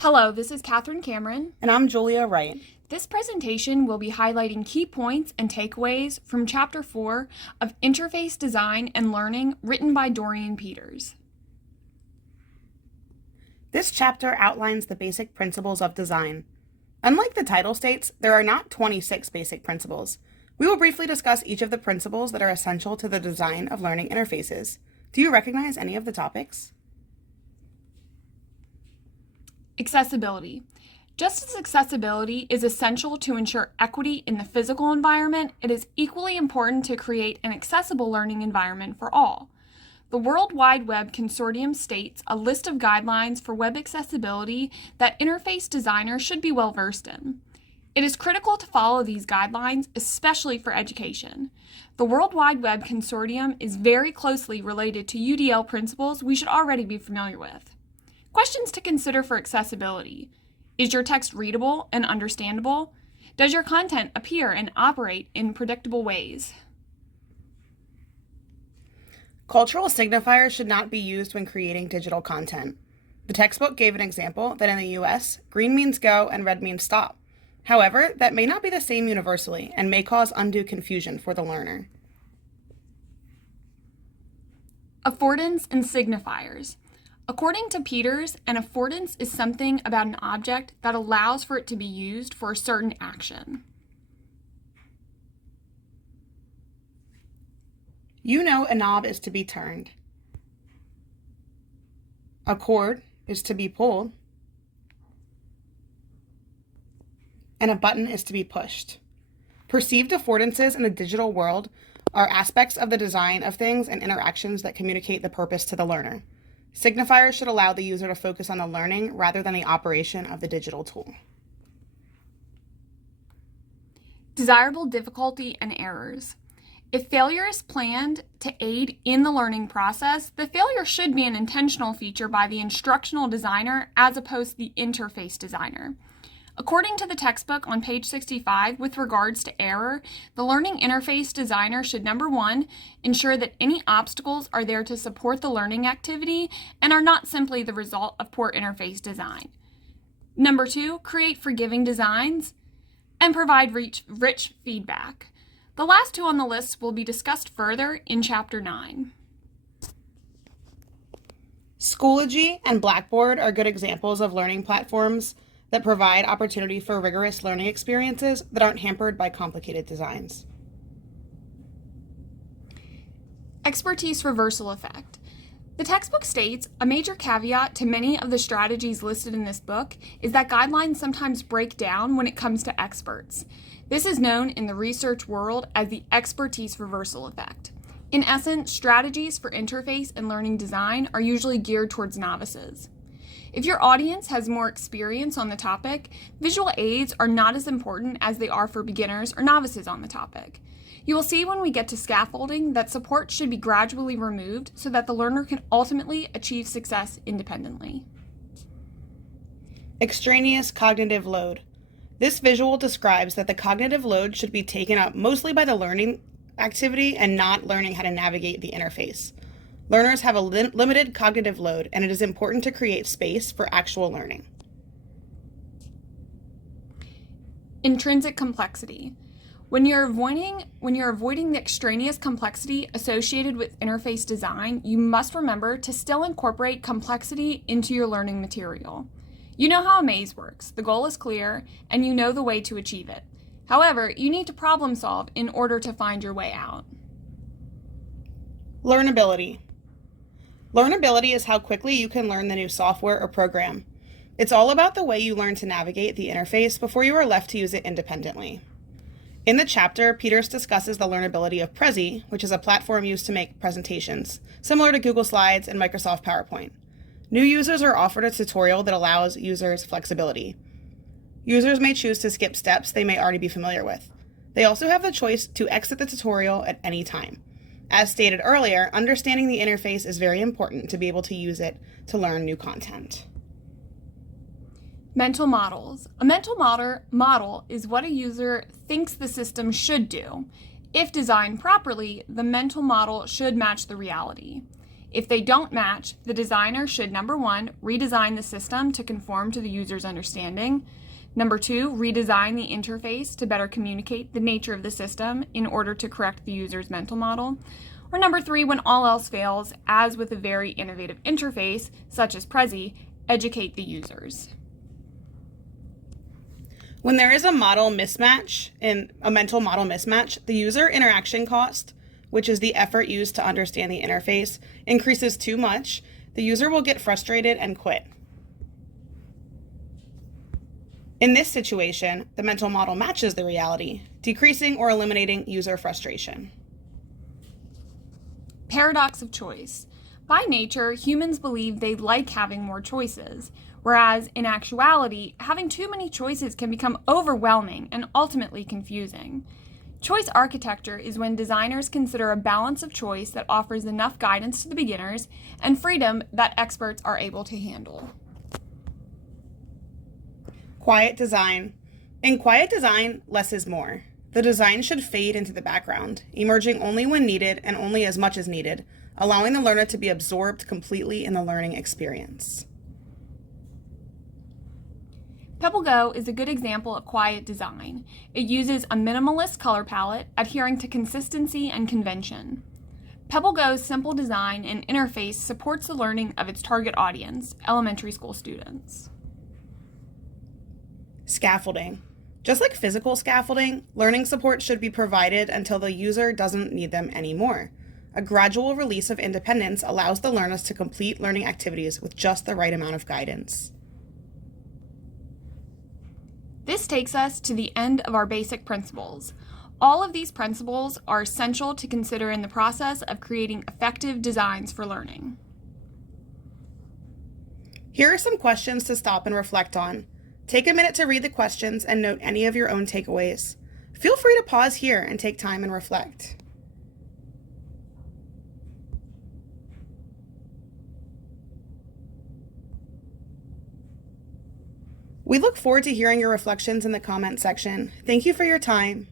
Hello, this is Catherine Cameron. And I'm Julia Wright. This presentation will be highlighting key points and takeaways from Chapter 4 of Interface Design and Learning, written by Dorian Peters. This chapter outlines the basic principles of design. Unlike the title states, there are not 26 basic principles. We will briefly discuss each of the principles that are essential to the design of learning interfaces. Do you recognize any of the topics? Accessibility. Just as accessibility is essential to ensure equity in the physical environment, it is equally important to create an accessible learning environment for all. The World Wide Web Consortium states a list of guidelines for web accessibility that interface designers should be well versed in. It is critical to follow these guidelines, especially for education. The World Wide Web Consortium is very closely related to UDL principles we should already be familiar with. Questions to consider for accessibility. Is your text readable and understandable? Does your content appear and operate in predictable ways? Cultural signifiers should not be used when creating digital content. The textbook gave an example that in the US, green means go and red means stop. However, that may not be the same universally and may cause undue confusion for the learner. Affordance and signifiers. According to Peters, an affordance is something about an object that allows for it to be used for a certain action. You know a knob is to be turned. A cord is to be pulled. And a button is to be pushed. Perceived affordances in the digital world are aspects of the design of things and interactions that communicate the purpose to the learner. Signifiers should allow the user to focus on the learning rather than the operation of the digital tool. Desirable difficulty and errors. If failure is planned to aid in the learning process, the failure should be an intentional feature by the instructional designer as opposed to the interface designer. According to the textbook on page 65, with regards to error, the learning interface designer should, number one, ensure that any obstacles are there to support the learning activity and are not simply the result of poor interface design. Number two, create forgiving designs and provide rich feedback. The last two on the list will be discussed further in Chapter 9. Schoology and Blackboard are good examples of learning platforms that provide opportunity for rigorous learning experiences that aren't hampered by complicated designs. Expertise reversal effect. The textbook states a major caveat to many of the strategies listed in this book is that guidelines sometimes break down when it comes to experts. This is known in the research world as the expertise reversal effect. In essence, strategies for interface and learning design are usually geared towards novices. If your audience has more experience on the topic, visual aids are not as important as they are for beginners or novices on the topic. You will see when we get to scaffolding that support should be gradually removed so that the learner can ultimately achieve success independently. Extraneous cognitive load. This visual describes that the cognitive load should be taken up mostly by the learning activity and not learning how to navigate the interface. Learners have a limited cognitive load, and it is important to create space for actual learning. Intrinsic complexity. When you're avoiding the extraneous complexity associated with interface design, you must remember to still incorporate complexity into your learning material. You know how a maze works. The goal is clear, and you know the way to achieve it. However, you need to problem solve in order to find your way out. Learnability. Learnability is how quickly you can learn the new software or program. It's all about the way you learn to navigate the interface before you are left to use it independently. In the chapter, Peters discusses the learnability of Prezi, which is a platform used to make presentations, similar to Google Slides and Microsoft PowerPoint. New users are offered a tutorial that allows users flexibility. Users may choose to skip steps they may already be familiar with. They also have the choice to exit the tutorial at any time. As stated earlier, understanding the interface is very important to be able to use it to learn new content. Mental models. A mental model is what a user thinks the system should do. If designed properly, the mental model should match the reality. If they don't match, the designer should, number one, redesign the system to conform to the user's understanding. Number two, redesign the interface to better communicate the nature of the system in order to correct the user's mental model. Or number three, when all else fails, as with a very innovative interface, such as Prezi, educate the users. When there is a mental model mismatch, the user interaction cost, which is the effort used to understand the interface, increases too much. The user will get frustrated and quit. In this situation, the mental model matches the reality, decreasing or eliminating user frustration. Paradox of choice. By nature, humans believe they like having more choices, whereas in actuality, having too many choices can become overwhelming and ultimately confusing. Choice architecture is when designers consider a balance of choice that offers enough guidance to the beginners and freedom that experts are able to handle. Quiet design. In quiet design, less is more. The design should fade into the background, emerging only when needed and only as much as needed, allowing the learner to be absorbed completely in the learning experience. PebbleGo is a good example of quiet design. It uses a minimalist color palette, adhering to consistency and convention. PebbleGo's simple design and interface supports the learning of its target audience, elementary school students. Scaffolding. Just like physical scaffolding, learning support should be provided until the user doesn't need them anymore. A gradual release of independence allows the learners to complete learning activities with just the right amount of guidance. This takes us to the end of our basic principles. All of these principles are essential to consider in the process of creating effective designs for learning. Here are some questions to stop and reflect on. Take a minute to read the questions and note any of your own takeaways. Feel free to pause here and take time and reflect. We look forward to hearing your reflections in the comment section. Thank you for your time.